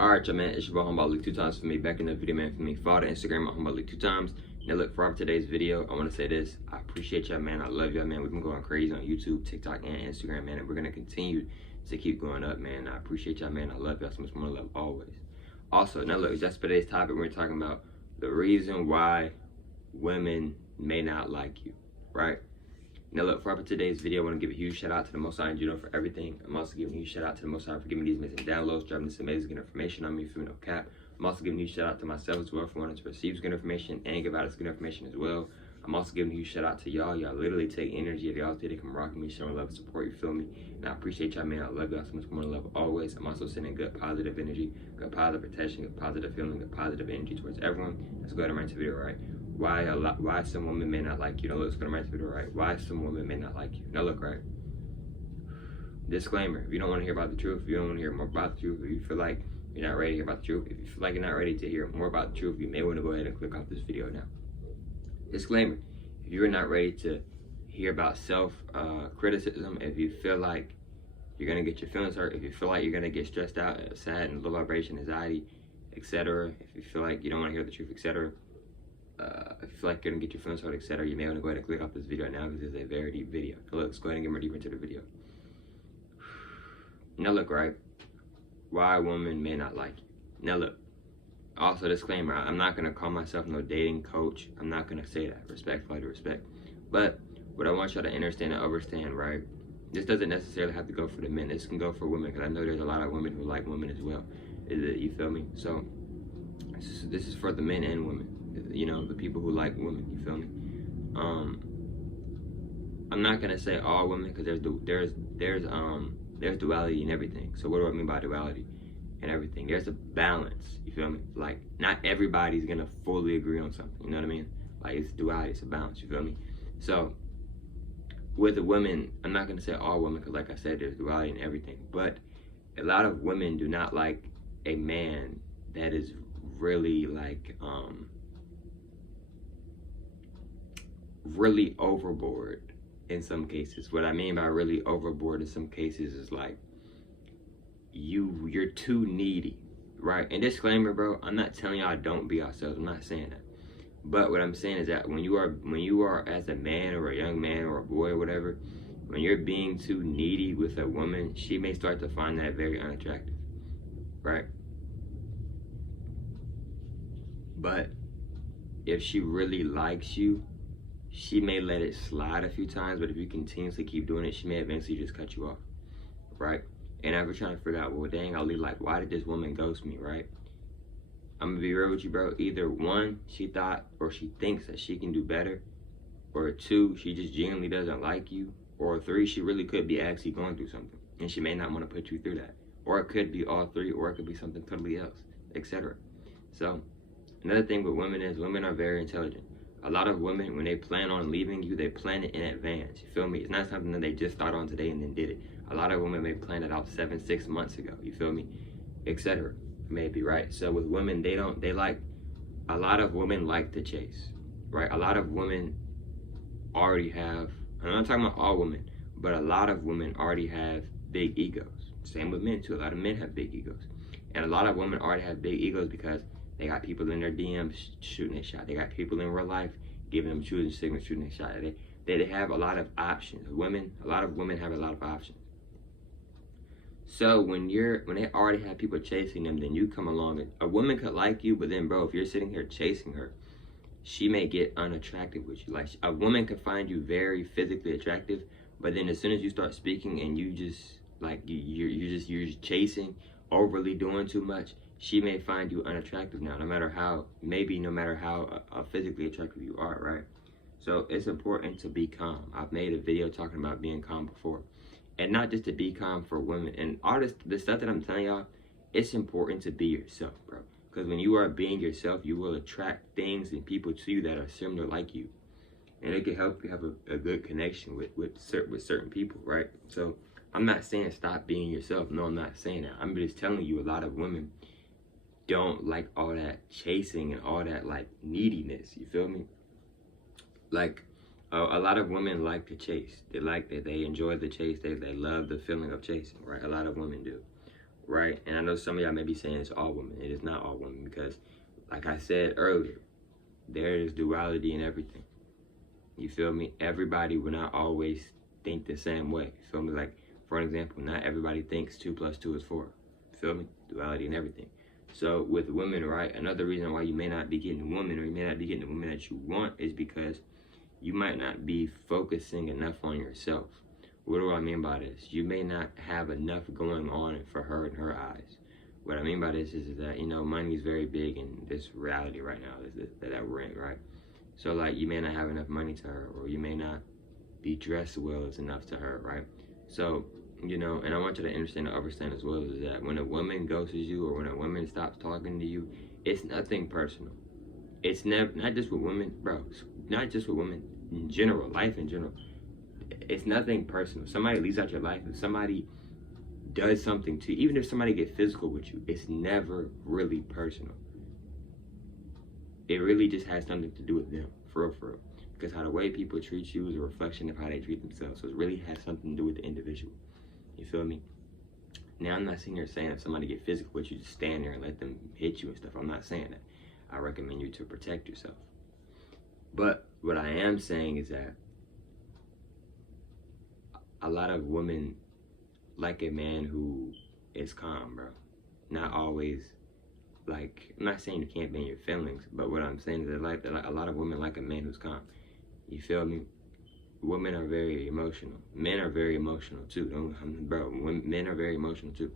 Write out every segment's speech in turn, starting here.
Alright, y'all, man, it's your boy Humble Luke 2 times for me. Back in the video, man, for me. Follow the Instagram at Humble Luke 2 times. Now, look, for today's video, I want to say this. I appreciate y'all, man. I love y'all, man. We've been going crazy on YouTube, TikTok, and Instagram, man. And we're going to continue to keep going up, man. I appreciate y'all, man. I love y'all so much more love always. Also, now, look, just for today's topic, we're talking about the reason why women may not like you, right? Now, look, for today's video, I want to give a huge shout out to the Most High and Judo for everything. I'm also giving a huge shout out to the Most High for giving me these amazing downloads, dropping this amazing information on me for no cap. I'm also giving a huge shout out to myself as well for wanting to receive good information and give out this good information as well. I'm also giving a huge shout out to y'all. Y'all literally take energy of y'all today to come rock me, showing love and support. You feel me? And I appreciate y'all, man. I love y'all so much more love always. I'm also sending good positive energy, good positive protection, good positive feeling, good positive energy towards everyone. Let's go ahead and write the video, right? Why some women may not like you. Now, look, it's gonna write the video, right? Why some women may not like you. Now, look, right? Disclaimer: if you don't want to hear about the truth, if you don't want to hear more about the truth, if you feel like you're not ready to hear about the truth, if you feel like you're not ready to hear more about the truth, you may want to go ahead and click off this video now. Disclaimer: if you're not ready to hear about self-criticism, if you feel like you're gonna get your feelings hurt, if you feel like you're gonna get stressed out, sad, and low vibration, anxiety, etc., if you feel like you don't want to hear the truth, etc., if you feel like you're gonna get your feelings hurt, etc., you may want to go ahead and click off this video now because it's a very deep video. So let's go ahead and get more deeper into the video. Now, look, right? Why a woman may not like you. Now, look. Also, disclaimer: I'm not gonna call myself no dating coach. I'm not gonna say that. Respectfully to respect. But what I want y'all to understand and understand, right? This doesn't necessarily have to go for the men. This can go for women, because I know there's a lot of women who like women as well. You feel me? So this is for the men and women. You know, the people who like women. You feel me? I'm not gonna say all women, because there's duality in everything. So what do I mean by duality and everything? There's a balance. You feel me? Like, not everybody's gonna fully agree on something. You know what I mean? Like, it's duality. It's a balance. You feel me? So with the women, I'm not gonna say all women, because like I said, there's duality in everything. But a lot of women do not like a man that is really like really overboard in some cases. What I mean by really overboard in some cases is like you're too needy, right? And disclaimer, bro, I'm not telling y'all don't be yourselves. I'm not saying that. But what I'm saying is that when you are as a man or a young man or a boy or whatever, when you're being too needy with a woman, she may start to find that very unattractive, right? But if she really likes you, she may let it slide a few times, but if you continuously keep doing it, she may eventually just cut you off, right? And I was trying to figure out, well, dang, Ali, like, why did this woman ghost me, right? I'm gonna be real with you, bro. Either one, she thought or she thinks that she can do better, or two, she just genuinely doesn't like you, or three, she really could be actually going through something, and she may not want to put you through that. Or it could be all three, or it could be something totally else, etc. So another thing with women is women are very intelligent. A lot of women, when they plan on leaving you, they plan it in advance. You feel me? It's not something that they just thought on today and then did it. A lot of women may plan it out 7-6 months ago. You feel me? Etc. Maybe, right? So with women, a lot of women like to chase, right? A lot of women already have, I'm not talking about all women, but a lot of women already have big egos. Same with men too. A lot of men have big egos. And a lot of women already have big egos because they got people in their DMs shooting a shot. They got people in real life giving them choosing signals, shooting a shot. They have a lot of options. A lot of women have a lot of options. So when they already have people chasing them, then you come along and a woman could like you, but then, bro, if you're sitting here chasing her, she may get unattractive with you. Like, a woman could find you very physically attractive, but then as soon as you start speaking and you just like you're just chasing, overly doing too much, she may find you unattractive now, no matter how physically attractive you are, right? So it's important to be calm. I've made a video talking about being calm before. And not just to be calm for women. And all the stuff that I'm telling y'all, it's important to be yourself, bro. Because when you are being yourself, you will attract things and people to you that are similar like you. And it can help you have a good connection with certain people, right? So I'm not saying stop being yourself. No, I'm not saying that. I'm just telling you a lot of women don't like all that chasing and all that like neediness. You feel me? Like a lot of women like to chase. They enjoy the chase. They love the feeling of chasing, right? A lot of women do, right? And I know some of y'all may be saying it's all women. It is not all women because, like I said earlier, there is duality in everything. You feel me? Everybody will not always think the same way. You feel me? Like, for an example, not everybody thinks 2 + 2 is 4. You feel me? Duality in everything. So with women, right, another reason why you may not be getting a woman, or you may not be getting the woman that you want, is because you might not be focusing enough on yourself. What do I mean by this? You may not have enough going on for her in her eyes. What I mean by this is that, you know, money is very big in this reality right now that we're in, right? So, like, you may not have enough money to her, or you may not be dressed well as enough to her, right? So, you know, and I want you to understand and understand as well, is that when a woman ghosts you, or when a woman stops talking to you, it's nothing personal. It's never, not just with women, bro, not just with women, in general, life in general. It's nothing personal. Somebody leaves out your life, if somebody does something to you, even if somebody gets physical with you, it's never really personal. It really just has something to do with them, for real. Because how the way people treat you is a reflection of how they treat themselves. So it really has something to do with the individual. You feel me? Now, I'm not sitting here saying if somebody get physical with you, just stand there and let them hit you and stuff. I'm not saying that. I recommend you to protect yourself. But what I am saying is that a lot of women like a man who is calm, bro. Not always, like, I'm not saying you can't be in your feelings, but what I'm saying is that a lot of women like a man who's calm. You feel me? Women are very emotional. Men are very emotional too. Men are very emotional too.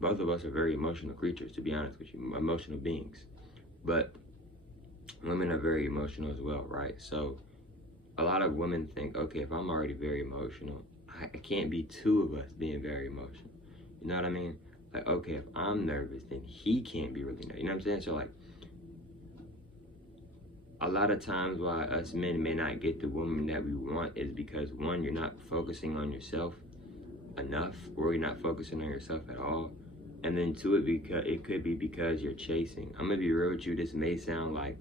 Both of us are very emotional creatures, to be honest with you, emotional beings. But women are very emotional as well, right? So a lot of women think, okay, if I'm already very emotional, I can't be two of us being very emotional. You know what I mean? Like, okay, if I'm nervous, then he can't be really nervous. You know what I'm saying? So, like, a lot of times why us men may not get the woman that we want is because, one, you're not focusing on yourself enough, or you're not focusing on yourself at all. And then two, it could be because you're chasing. I'm gonna be real with you. This may sound like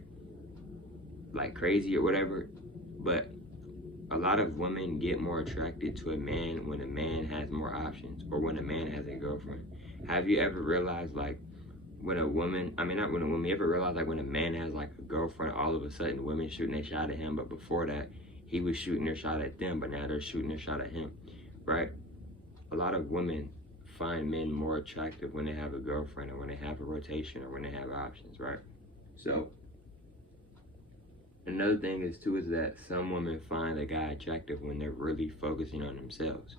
crazy or whatever, but a lot of women get more attracted to a man when a man has more options, or when a man has a girlfriend. Have you ever realized, like, when a woman, you ever realize, like, when a man has, like, a girlfriend, all of a sudden women shooting their shot at him, but before that, he was shooting their shot at them, but now they're shooting their shot at him, right? A lot of women find men more attractive when they have a girlfriend, or when they have a rotation, or when they have options, right? So, another thing is that some women find a guy attractive when they're really focusing on themselves.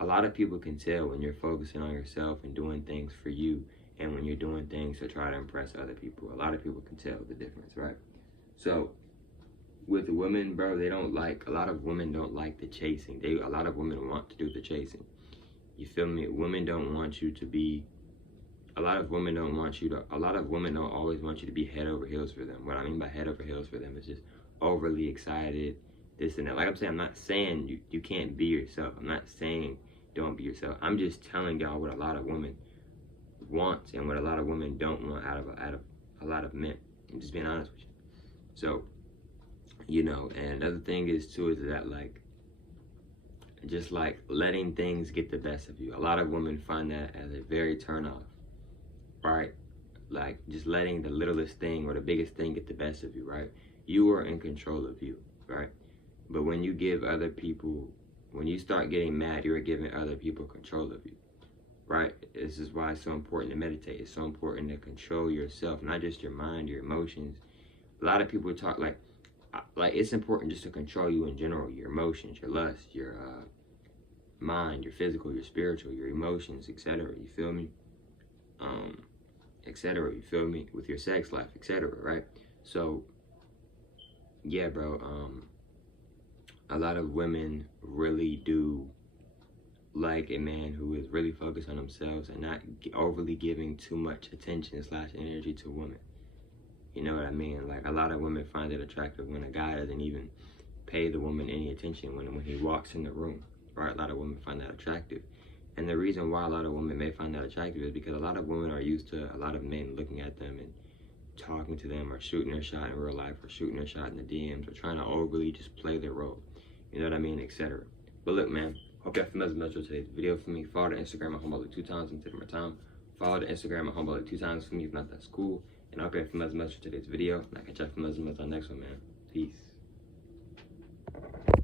A lot of people can tell when you're focusing on yourself and doing things for you, and when you're doing things to try to impress other people. A lot of people can tell the difference, right? So with women, bro, a lot of women don't like the chasing. A lot of women want to do the chasing. You feel me? Women don't want you to be, a lot of women don't always want you to be head over heels for them. What I mean by head over heels for them is just overly excited, this and that. Like I'm saying, I'm not saying you can't be yourself. I'm not saying don't be yourself. I'm just telling y'all what a lot of women want and what a lot of women don't want out of a lot of men. I'm just being honest with you. So, you know, and another thing is too is that, like, just like letting things get the best of you. A lot of women find that as a very turn off, right? Like, just letting the littlest thing or the biggest thing get the best of you, right? You are in control of you, right? But when you give other people, when you start getting mad, you're giving other people control of you, right? This is why it's so important to meditate. It's so important to control yourself, not just your mind, your emotions. A lot of people talk like it's important just to control you in general, your emotions, your lust, your mind, your physical, your spiritual, your emotions, etc. You feel me? Etc. You feel me? With your sex life, etc. Right? So, yeah, bro. A lot of women really do like a man who is really focused on themselves and not overly giving too much attention / energy to women. You know what I mean? Like, a lot of women find it attractive when a guy doesn't even pay the woman any attention when he walks in the room, right? A lot of women find that attractive. And the reason why a lot of women may find that attractive is because a lot of women are used to a lot of men looking at them and talking to them, or shooting their shot in real life, or shooting their shot in the DMs, or trying to overly just play their role. You know what I mean? Etc. But look, man, Hope y'all feel as much with today's video for me. Follow the Instagram at Homeball 2 times and take more time. Follow the Instagram at Homeball 2 times for me. If not, that's cool. And I hope y'all feel as much with today's video. And I catch y'all feel as much on the next one, man. Peace.